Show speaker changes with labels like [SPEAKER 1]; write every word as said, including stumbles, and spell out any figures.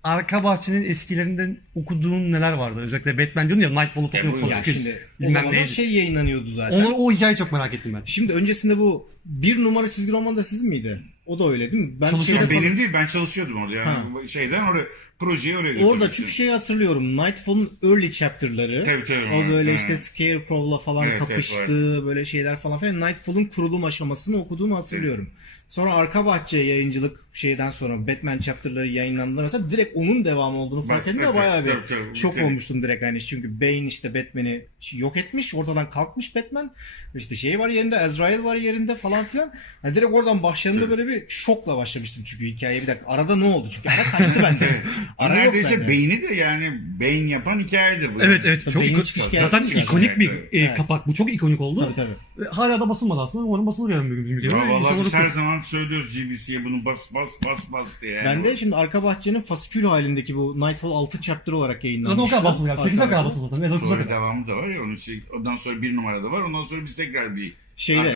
[SPEAKER 1] arka bahçenin eskilerinden okuduğun neler vardı? Özellikle Batman diyorsun ya, Nightfall'u
[SPEAKER 2] E,
[SPEAKER 1] topluyor
[SPEAKER 2] bu
[SPEAKER 1] falan.
[SPEAKER 2] ya şimdi o
[SPEAKER 1] Bilmem
[SPEAKER 2] zamanlar
[SPEAKER 1] neydi.
[SPEAKER 2] şey yayınlanıyordu zaten.
[SPEAKER 1] Onu, o hikayeyi çok merak ettim ben.
[SPEAKER 2] Şimdi öncesinde bu bir numara çizgi roman da sizin miydi? O da öyle değil mi? Ben
[SPEAKER 1] Çalışıyor,
[SPEAKER 2] şeyde
[SPEAKER 3] Benim
[SPEAKER 2] falan-
[SPEAKER 3] değil, ben çalışıyordum orada yani şeyden oraya projeyi oraya
[SPEAKER 2] Orada
[SPEAKER 3] götürmüştüm.
[SPEAKER 2] çünkü şeyi hatırlıyorum. Nightfall'un early chapter'ları.
[SPEAKER 3] Tabii, tabii.
[SPEAKER 2] O böyle
[SPEAKER 3] Hı.
[SPEAKER 2] işte Scarecrow'la falan
[SPEAKER 3] Evet, evet,
[SPEAKER 2] kapıştığı böyle şeyler falan filan. Nightfall'un kurulum aşamasını okuduğumu hatırlıyorum. Sonra arka bahçe yayıncılık şeyden sonra Batman chapter'ları yayınlandığında mesela direkt onun devamı olduğunu fark
[SPEAKER 3] Bas-
[SPEAKER 2] edince
[SPEAKER 3] tabii,
[SPEAKER 2] bayağı bir
[SPEAKER 3] tabii, tabii.
[SPEAKER 2] şok
[SPEAKER 3] Tabii.
[SPEAKER 2] olmuştum direkt hani çünkü Bane işte Batman'i yok etmiş, ortadan kalkmış Batman. İşte şey var yerinde, Azrael var yerinde falan filan. Hani direkt oradan başladığımda böyle bir şokla başlamıştım çünkü hikayeye bir dakika. Arada ne oldu? Çünkü ara kaçtı bende.
[SPEAKER 3] Bu
[SPEAKER 2] Ara yok
[SPEAKER 3] neredeyse
[SPEAKER 2] bende.
[SPEAKER 3] beyni de yani beyin yapan hikayedir bu.
[SPEAKER 1] Evet evet, çok
[SPEAKER 2] Beyin
[SPEAKER 1] iko-
[SPEAKER 2] çıkış
[SPEAKER 1] zaten
[SPEAKER 2] geldi.
[SPEAKER 1] ikonik bir
[SPEAKER 3] Evet,
[SPEAKER 1] e,
[SPEAKER 2] evet.
[SPEAKER 1] kapak. Bu çok ikonik oldu.
[SPEAKER 2] Tabii tabii.
[SPEAKER 1] Ve hala da basılmadı aslında. Umarım basılır yani bir gün bizim ülkede.
[SPEAKER 3] Ya vallahi
[SPEAKER 1] İnsanlar
[SPEAKER 3] biz her
[SPEAKER 1] okur.
[SPEAKER 3] zaman söylüyoruz G B C'ye bunu bas bas bas bas diye. Yani.
[SPEAKER 2] Ben de şimdi arka bahçenin fasikül halindeki bu Nightfall altı chapter olarak
[SPEAKER 1] Zaten
[SPEAKER 2] yayınlanmıştı.
[SPEAKER 1] o kadar basılır yani. sekize kadar
[SPEAKER 2] Arkadaşlar.
[SPEAKER 1] basılır zaten. Ya da dokuza
[SPEAKER 3] Sonra
[SPEAKER 1] kadar.
[SPEAKER 3] devamı da var ya onun şey, ondan sonra bir numarada var ondan sonra biz tekrar bir
[SPEAKER 2] Şeyde